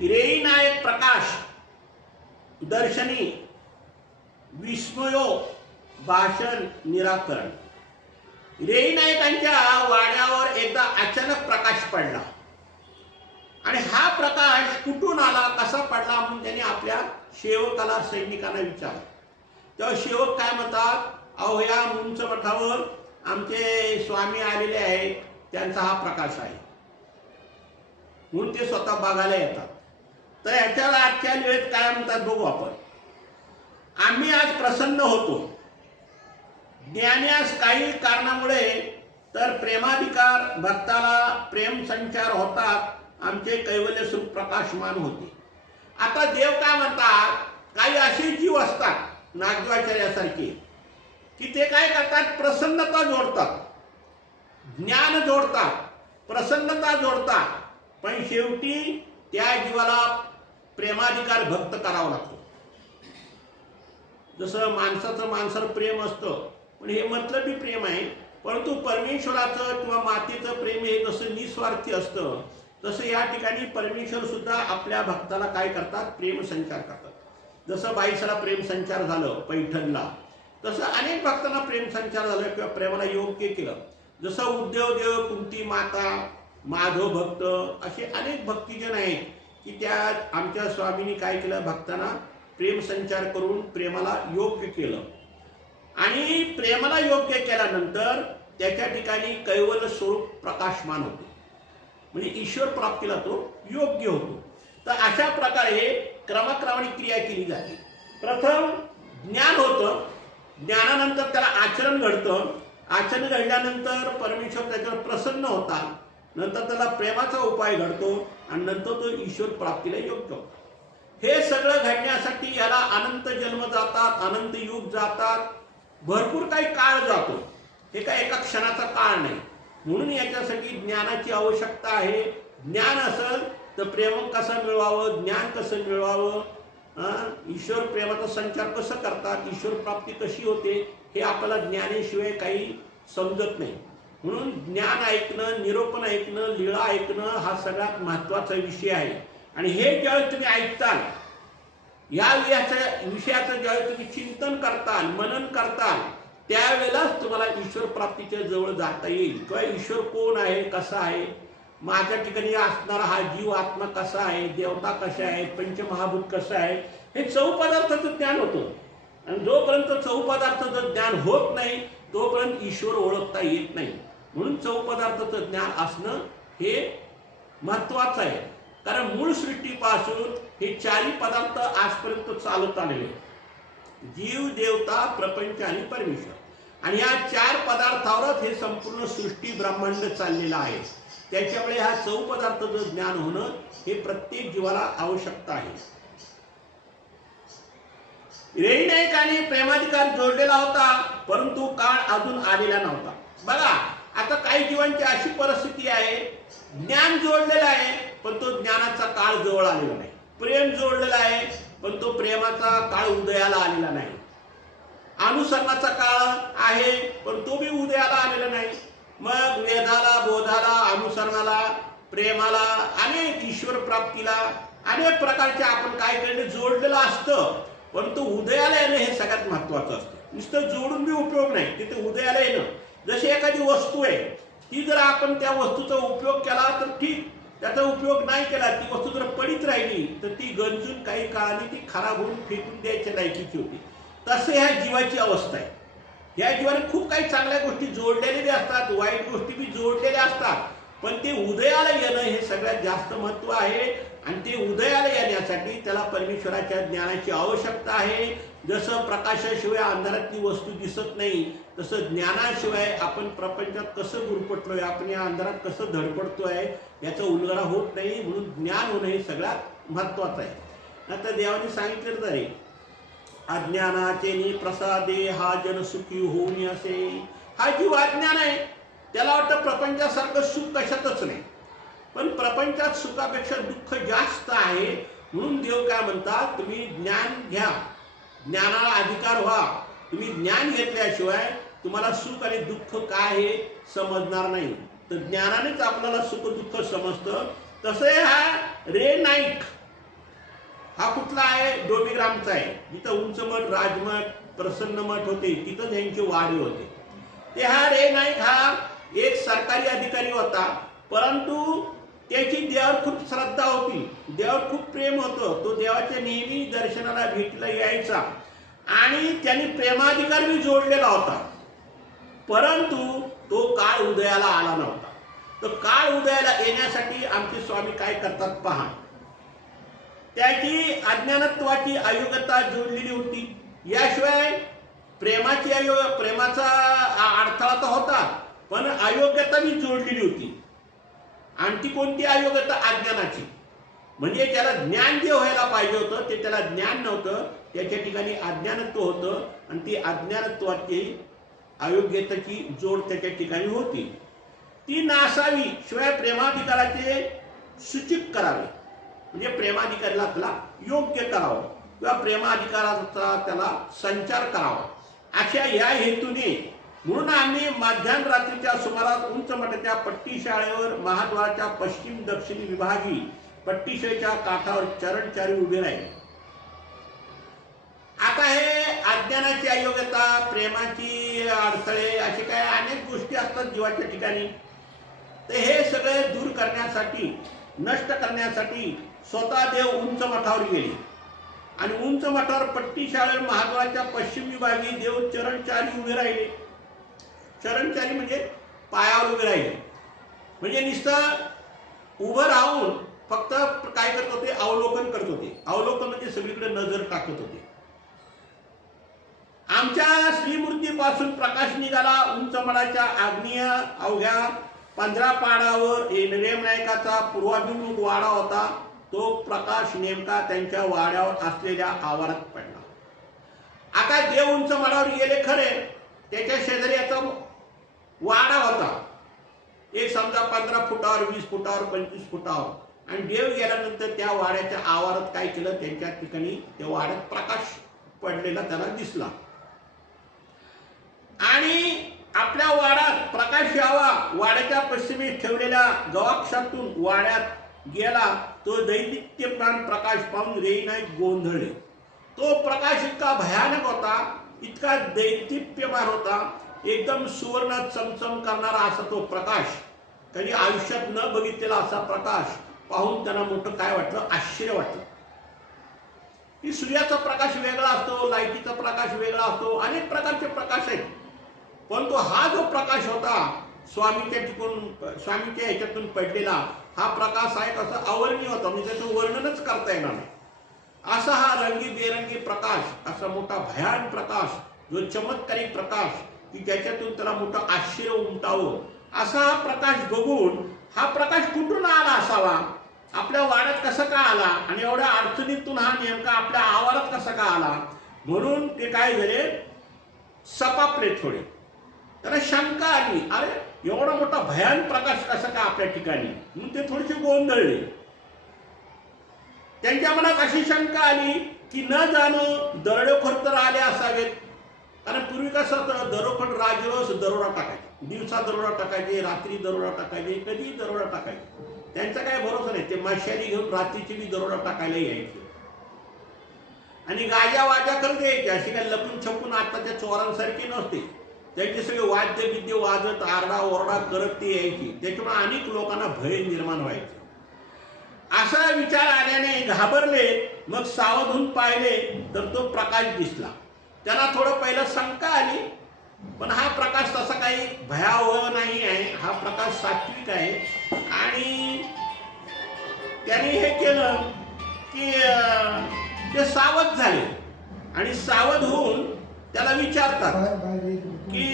रेई नायक प्रकाश दर्शनी विस्मयो भाषण निराकरण. रेई नायकांच्या वाड्यावर एकदा अचानक प्रकाश पडला. आणि हा प्रकाश कुठून आला कसा पडला म्हणून त्यांनी आपल्या शेवकाला सैनिकांना विचारलं. तेव्हा शेवक काय म्हणतात अहो या उंच मठावर आमचे स्वामी आलेले आहेत त्यांचा हा प्रकाश आहे. म्हणून ते स्वतः बघायला येतात. तर याच्याला आजच्या वेळेत काय म्हणतात बघू आपण. आम्ही आज प्रसन्न होतो. ज्ञानास काही कारणामुळे तर प्रेमाधिकार भक्ताला प्रेम संचार होतात आमचे कैवल्य सुप्रकाशमान प्रकाशमान होते. आता देव काय म्हणतात? काही असे जीव असतात नागदेवाचार्यासारखे की ते काय करतात? प्रसन्नता जोडतात. ज्ञान जोडतात प्रसन्नता जोडतात. पण शेवटी त्या जीवाला प्रेमाधिकार भक्त करावा लागतो. जसं माणसाचं माणसाला प्रेम असतं पण हे मतलबी प्रेम आहे. परंतु परमेश्वराचं किंवा मातेचं प्रेम हे जसं निस्वार्थी असतं तसं या ठिकाणी परमेश्वर सुद्धा आपल्या भक्ताला काय करतात? प्रेम संचार करतात. जसं बाईसला प्रेम संचार झालं पैठणला तसं अनेक भक्तांना प्रेम संचार झालं किंवा प्रेमाला योग्य केलं. जसं उद्योग देव कुंती माता माधव भक्त असे अनेक भक्तिजन आहेत. की त्या आमच्या स्वामींनी काय केलं? भक्तांना प्रेम संचार करून प्रेमाला योग्य केलं. आणि प्रेमाला योग्य केल्यानंतर त्याच्या ठिकाणी कैवल स्वरूप प्रकाशमान होते. म्हणजे ईश्वर प्राप्तीला तो योग्य होतो. तर अशा प्रकारे क्रमक्रमाने क्रिया केली जाते. प्रथम ज्ञान होतं. ज्ञानानंतर त्याला आचरण घडतं. आचरण घडल्यानंतर परमेश्वर त्याच्यावर प्रसन्न होता. नंतर त्याला प्रेमाचा उपाय घडतो आणि नंतर तो ईश्वर प्राप्तीला योग्य. होतो हे सगळं घडण्यासाठी याला अनंत जन्म जातात अनंत युग जातात. भरपूर काही काळ जातो. हे काय एका क्षणाचा काळ नाही. म्हणून याच्यासाठी ज्ञानाची आवश्यकता आहे. ज्ञान असेल तर प्रेम कसं मिळवावं? ज्ञान कसं मिळवावं? ईश्वर प्रेमाचा संचार कसं करतात? ईश्वर प्राप्ती कशी होते? हे आपल्याला ज्ञानेशिवाय काही समजत नाही. म्हणून ज्ञान ऐकणं निरोपण ऐकणं लीळा ऐकणं हा सगळ्यात महत्त्वाचा विषय आहे. आणि हे ज्यावेळी तुम्ही ऐकताल या विषयाचं विषयाचं तुम्ही चिंतन करताल मनन करताल त्यावेळेलाच तुम्हाला ईश्वर प्राप्तीच्या जवळ जाता येईल. किंवा ईश्वर कोण आहे कसा आहे? माझ्या ठिकाणी असणारा हा जीव आत्मा कसा आहे? देवता कशा आहे पंचमहाभूत कसं आहे हे चौपदार्थाचं ज्ञान होतं. आणि जोपर्यंत चौपदार्थाचं ज्ञान होत नाही तोपर्यंत ईश्वर ओळखता येत नाही. म्हणून चौपदार्थाचं ज्ञान असणं हे महत्वाचं आहे. कारण मूळ सृष्टीपासून हे चारही पदार्थ आजपर्यंत चालत आलेले जीव देवता प्रपंच आणि परमेश्वर. आणि या चार पदार्थावरच हे संपूर्ण सृष्टी ब्रह्मांड चाललेलं आहे. त्याच्यामुळे हा चौपदार्थाचं ज्ञान होणं हे प्रत्येक जीवाला आवश्यकता आहे. रेणनायकाने प्रेमाधिकार जोडलेला होता परंतु काळ अजून आलेला नव्हता. बघा आता काही जीवांची अशी परिस्थिती आहे ज्ञान जोडलेलं आहे पण तो ज्ञानाचा काळ जवळ आलेला नाही. प्रेम जोडलेला आहे पण तो प्रेमाचा काळ उदयाला आलेला नाही. अनुसरणाचा काळ आहे पण तो बी उदयाला आलेला नाही. मग वेदाला बोधाला अनुसरणाला प्रेमाला अनेक ईश्वर प्राप्तीला अनेक प्रकारचे आपण काय करणं जोडलेलं असतं पण तो उदयाला येणं हे सगळ्यात महत्वाचं असतं. नुसतं जोडून बी उपयोग नाही तिथे उदयाला येणं. जशी एखादी वस्तू आहे ती जर आपण त्या वस्तूचा उपयोग केला तर ठीक त्याचा उपयोग नाही केला ती वस्तू जर पडीत राहिली तर ती गंजून काही काळाने ती खराब होऊन फेकून द्यायच्या लायकीची होती. तसे ह्या जीवाची अवस्था आहे. ह्या जीवाने खूप काही चांगल्या गोष्टी जोडलेल्या बी असतात वाईट गोष्टी बी जोडलेल्या असतात पण ते उदयाला येणं हे सगळ्यात जास्त महत्त्व आहे आणि ते उदय करण्यासाठी त्याला परमेश्वराच्या ज्ञानाची आवश्यकता आहे. जसं प्रकाशाशिवाय अंधारातली वस्तू दिसत नाही तसं ज्ञानाशिवाय आपण प्रपंचात कसं गुरपटलोय आपण या अंधारात कसं धडपडतोय याचा उलगडा होत नाही म्हणून ज्ञान होणं हे सगळ्यात महत्वाचं आहे. आता देवाने सांगितलं तरी अज्ञानाचे नि प्रसादे हा जन सुखी होऊन असे. हा जीव अज्ञान आहे. त्याला वाटतं प्रपंचासारखं सुख कशातच नाही. पण प्रपंचात सुखापेक्षा दुःख जास्त आहे म्हणून देव काय म्हणतात तुम्ही ज्ञान घ्या. ज्ञानाला अधिकार व्हा. तुम्ही ज्ञान घेतल्याशिवाय तुम्हाला सुख आणि दुःख काय हे समजणार नाही. तर ज्ञानानेच आपल्याला सुख दुःख समजतं. तसे हा रे नाईक हा कुठला आहे? डोमीग्रामचा आहे. जिथं उंच मठ राजमठ प्रसन्न मठ होते तिथं त्यांचे वाडे होते. ते हा रे नाईक हा एक सरकारी अधिकारी होता. परंतु त्याची देवावर खूप श्रद्धा होती. देवावर खूप प्रेम होतं. तो देवाच्या नेहमी दर्शनाला भेटीला यायचा. आणि त्यांनी प्रेमाधिकार बी जोडलेला होता. परंतु तो काळ उदयाला आला नव्हता. तर काळ उदयाला येण्यासाठी आमचे स्वामी काय करतात पहा. त्याची अज्ञानत्वाची अयोग्यता जोडलेली होती. याशिवाय प्रेमाची अयोग प्रेमाचा अडथळा तर होता. पण अयोग्यता मी जोडलेली होती. आणि ती कोणती अयोग्यता अज्ञानाची. म्हणजे त्याला ज्ञान जे व्हायला पाहिजे होतं ते त्याला ज्ञान नव्हतं त्याच्या ठिकाणी अज्ञानत्व होतं आणि ती अज्ञानत्वाची अयोग्यतेची जोड त्याच्या ठिकाणी होती. ती नासावी शिवाय प्रेमाधिकाराचे सूचित करावे. म्हणजे प्रेमाधिकारीला त्याला योग्य करावं किंवा प्रेमाधिकाराचा त्याला संचार करावा. अशा या हेतूने म्हणून आम्ही मध्यरात्रीच्या सुमारास उंच मठाच्या पट्टी शाळेवर महाद्वाराच्या पश्चिम दक्षिण विभागी पट्टीशाळेच्या काठावर चरणचारी उभे राहिले. आता हे अज्ञानाची अयोग्यता प्रेमाची अडथळे असे काय अनेक गोष्टी असतात जीवाच्या ठिकाणी. तर हे सगळे दूर करण्यासाठी नष्ट करण्यासाठी स्वतः देव उंच मठावर गेले. आणि उंच मठावर पट्टी शाळेवर महाद्वाराच्या पश्चिम विभागी देव चरणचारी उभे राहिले. चरणचारी म्हणजे पायावर उभे राहिले. म्हणजे नुसतं उभं राहून फक्त काय करत होते? अवलोकन करत होते. अवलोकन म्हणजे सगळीकडे नजर टाकत होते. आमच्या श्रीमूर्तीपासून प्रकाश निघाला उंच मडाच्या आग्नेय अवघ्या पंधरा पाडावर रेम नायकाचा पूर्वाभिमुख वाडा होता. तो प्रकाश नेमका त्यांच्या वाड्यावर असलेल्या आवारात पडला. आता जे उंच मडावर गेले खरे त्याच्या शेजारी याचा वाडा होता. एक समजा पंधरा फुटावर वीस फुटावर पंचवीस फुटावर. आणि देव गेल्यानंतर त्या वाड्याच्या आवारात काय केलं? त्यांच्या ठिकाणी त्या वाड्यात प्रकाश पडलेला त्याला दिसला. आणि आपल्या वाड्यात प्रकाश यावा वाड्याच्या पश्चिमेस ठेवलेल्या गवाक्षातून वाड्यात गेला तो दैदित्यमान प्रकाश पाहून रेईनाईक गोंधळले. तो प्रकाश इतका भयानक होता इतका दैदिप्यमान होता एकदम सुवर्ण चमचम करणारा असा तो प्रकाश त्यांनी आयुष्यात न बघितलेला असा प्रकाश पाहून त्यांना मोठं काय वाटलं? आश्चर्य वाटलं. की सूर्याचा प्रकाश वेगळा असतो लाईटीचा प्रकाश वेगळा असतो अनेक प्रकारचे प्रकाश आहेत. परंतु हा जो प्रकाश होता स्वामीच्या टिकून स्वामीच्या ह्याच्यातून पडलेला हा प्रकाश आहे असं अवर्णीय होता म्हणजे त्याचं वर्णनच करता येणार नाही. असा हा रंगी बेरंगी प्रकाश असा मोठा भयान प्रकाश जो चमत्कारी प्रकाश की त्याच्यातून त्याला मोठं आश्चर्य उमटावं. असा हा प्रकाश बघून हा प्रकाश कुठून आला असावा? आपल्या वाड्यात कसा का आला? आणि एवढ्या अडचणीतून हा नेमका आपल्या आवारात कसा का आला? म्हणून ते काय झाले? सपापले थोडे. त्याला शंका आली. अरे एवढा मोठा भयान प्रकाश कसा का आपल्या ठिकाणी? म्हणून ते थोडेसे गोंधळले. त्यांच्या मनात अशी शंका आली की न जाणं दरडेखोर तर आले असावेत. कारण पूर्वी कसं होतं दरोखोर राजरोस दरोडा टाकायचे. दिवसा दरोडा टाकायचे रात्री दरोडा टाकायचे कधी दरोडा टाकायचे. त्यांचा काय भरोसा नाही. ते माशारी घेऊन रात्रीची बी दरोडा टाकायला यायचे. आणि गाजा वाजा करत यायचे. अशी काय लपून छपून आताच्या चोरांसारखे नसते. त्यांचे सगळे वाद्य विद्य वाजत आरडा ओरडा करत ते यायची. त्याच्यामुळे अनेक लोकांना भय निर्माण व्हायचे. असा विचार आल्याने घाबरले मग सावध होऊन पाहिले तर तो प्रकाश दिसला. त्याला थोडं पहिलं शंका आली पण हा प्रकाश तसा काही भयावह नाही आहे. हा प्रकाश सात्विक आहे. आणि त्याने हे केलं की ते सावध झाले. आणि सावध होऊन त्याला विचारतात की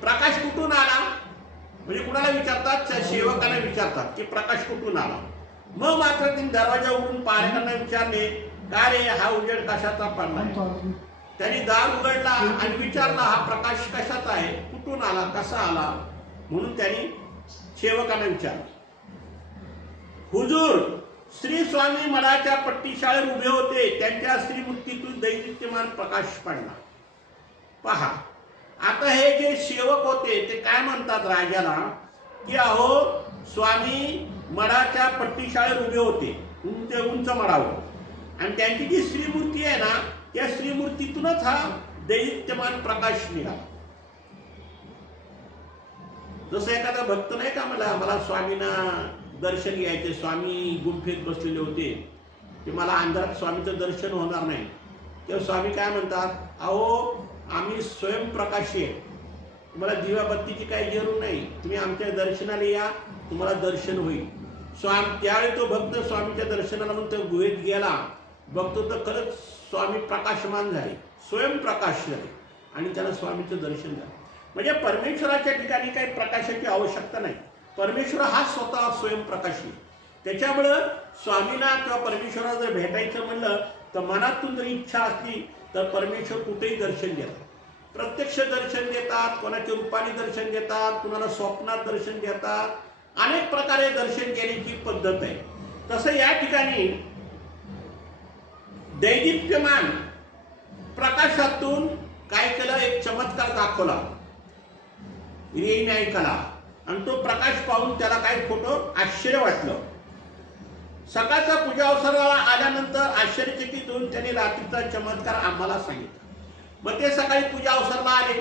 प्रकाश कुठून आला? म्हणजे कुणाला विचारतात? त्या सेवकांना विचारतात की प्रकाश कुठून आला? मग मात्र त्यांनी दरवाजा उघडून पारेकांना विचारले का रे हा उजेड कशाचा अजून. त्यांनी दार उघडला आणि विचारला हा प्रकाश कशाचा आहे? कुठून आला? कसा आला? म्हणून त्यांनी सेवकांना विचारलं. हुजूर श्री स्वामी मठाच्या पट्टीशाळेवर उभे होते. त्यांच्या श्रीमूर्तीतून दैदित्यमान प्रकाश पडला. पहा आता हे जे सेवक होते ते काय म्हणतात राजाला? की अहो स्वामी मठाच्या पट्टीशाळेवर उभे होते. उंच उंच मडावं आणि त्यांची जी श्रीमूर्ती आहे ना त्या श्रीमूर्तीतूनच हा दैत्यमान प्रकाश निघाला. जसं एखादा भक्त नाही का मला मला स्वामींना दर्शन घ्यायचे स्वामी गुंफेत बसलेले होते. ते मला अंधारात स्वामीचं दर्शन होणार नाही. तेव्हा स्वामी काय म्हणतात अहो आम्ही स्वयंप्रकाशी आहे. तुम्हाला दिवाबत्तीची काही जरूर नाही. तुम्ही आमच्या दर्शनाला या तुम्हाला दर्शन होईल. स्वाम त्यावेळी तो भक्त स्वामीच्या दर्शनाला म्हणून त्या गुहेत गेला. बघतो तर खरंच स्वामी प्रकाशमान झाले स्वयंप्रकाश झाले आणि त्याला स्वामीचं दर्शन झालं. म्हणजे परमेश्वराच्या ठिकाणी काही प्रकाशाची आवश्यकता नाही. परमेश्वर हा स्वतः स्वयंप्रकाशी आहे. त्याच्यामुळं स्वामींना किंवा परमेश्वराला जर भेटायचं म्हणलं तर मनातून जर इच्छा असली तर परमेश्वर कुठेही दर्शन देतात प्रत्यक्ष दर्शन देतात कोणाच्या रूपाने दर्शन देतात कुणाला स्वप्नात दर्शन देतात. अनेक प्रकारे दर्शन घेण्याची पद्धत आहे. तसं या ठिकाणी दैदिप्यमान प्रकाशातून काय केलं? एक चमत्कार दाखवला. रेई नायकाला आणि तो प्रकाश पाहून त्याला काय खोटं आश्चर्य वाटलं. सकाळचा पूजा अवसराला आल्यानंतर आश्चर्यचकित होऊन त्यांनी रात्रीचा चमत्कार आम्हाला सांगितला. मग ते सकाळी पूजा अवसरला आले.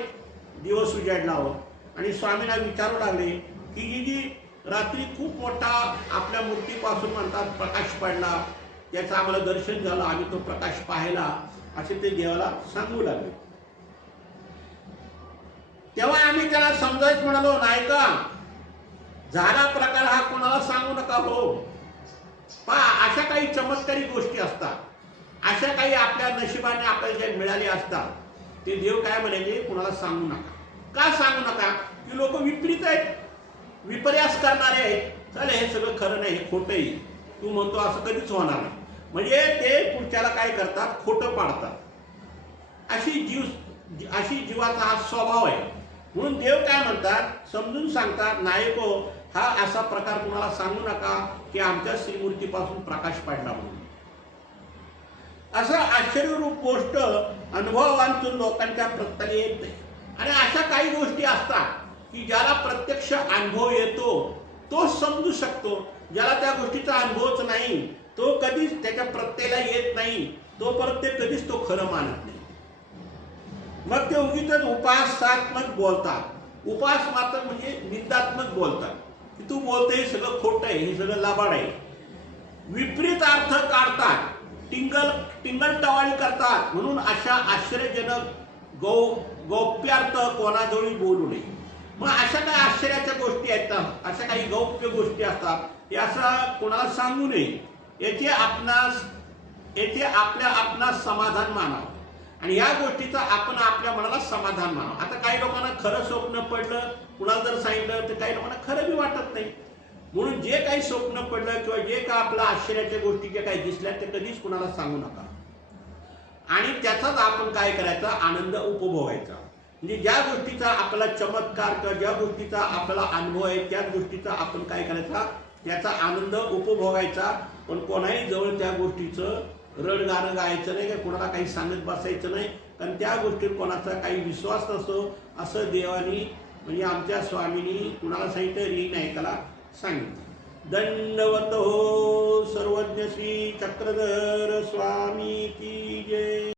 दिवस उजाडला हो. आणि स्वामींना विचारू लागले की ही जी रात्री खूप मोठा आपल्या मूर्तीपासून म्हणतात प्रकाश पडला याचं आम्हाला दर्शन झालं आम्ही तो प्रकाश पाहिला. असे ते देवाला सांगू लागले. तेव्हा आम्ही त्याला समजायच म्हणालो नाही का? झाला प्रकार हा कोणाला सांगू नका हो. पा अशा काही चमत्कारी गोष्टी असतात. अशा काही आपल्या नशिबाने आपल्याला ज्या मिळाले असतात ते देव काय म्हणायचे कुणाला सांगू नका. का सांगू नका? की लोक विपरीत आहेत. विपर्यास करणारे आहेत. चालेल हे सगळं खरं नाही हे खोटंही तू म्हणतो असं कधीच होणार नाही. म्हणजे ते पुढच्याला काय करतात? खोटं पाडतात. अशी जीव अशी जीवाचा हा स्वभाव आहे. म्हणून देव काय म्हणतात? समजून सांगतात नायको हा असा प्रकार कुणाला सांगू नका की आमच्या श्रीमूर्तीपासून प्रकाश पडला म्हणून. असं आश्चर्यरूप गोष्ट अनुभवांतून लोकांच्या प्रत्येक येत. नाही आणि अशा काही गोष्टी असतात की ज्याला प्रत्यक्ष अनुभव येतो तो समजू शकतो. ज्याला त्या गोष्टीचा अनुभवच नाही तो कधीच त्याच्या प्रत्येला येत नाही. तोपर्यंत ते कधीच तो खरं मानत नाही. मग ते उगीच उपासात्मक बोलतात. उपास मात्र म्हणजे निंदात्मक बोलतात. की तू बोलतोय हे सगळं खोटं आहे हे सगळं लाबाड आहे. विपरीत अर्थ काढतात. टिंगल टिंगल टवाळी करतात. म्हणून अशा आश्चर्यजनक गौ गौप्यार्थ कोणाजवळी बोलू नये. मग अशा काही आश्चर्याच्या गोष्टी आहेत ना, अशा काही गौप्य गोष्टी असतात. हे असं कोणाला सांगू नये. येथे आपणास येथे आपल्या आपणास समाधान मानावं. आणि या गोष्टीचं आपण आपल्या मनाला समाधान मानावं. आता काही लोकांना खरं स्वप्न पडलं कुणाला जर सांगितलं तर काही लोकांना खरं बी वाटत नाही. म्हणून जे काही स्वप्न पडलं किंवा जे काय आपल्या आश्चर्याच्या गोष्टी ज्या काही दिसल्या ते कधीच कुणाला सांगू नका. आणि त्याचाच आपण काय करायचा? आनंद उपभोगायचा. म्हणजे ज्या गोष्टीचा आपला चमत्कार किंवा ज्या गोष्टीचा आपला अनुभव आहे त्याच गोष्टीचा आपण काय करायचा? त्याचा आनंद उपभोगायचा. पण कोणाही जवळ त्या गोष्टीचं रड गाणं गायचं नाही का कोणाला काही सांगत बसायचं नाही कारण त्या गोष्टीवर कोणाचा काही विश्वास नसतो असं देवानी म्हणजे आमच्या स्वामींनी कुणाला सांगितलं? री नायकाला सांगितलं. दंडवत हो सर्वज्ञ श्री चक्रधर स्वामी की जय.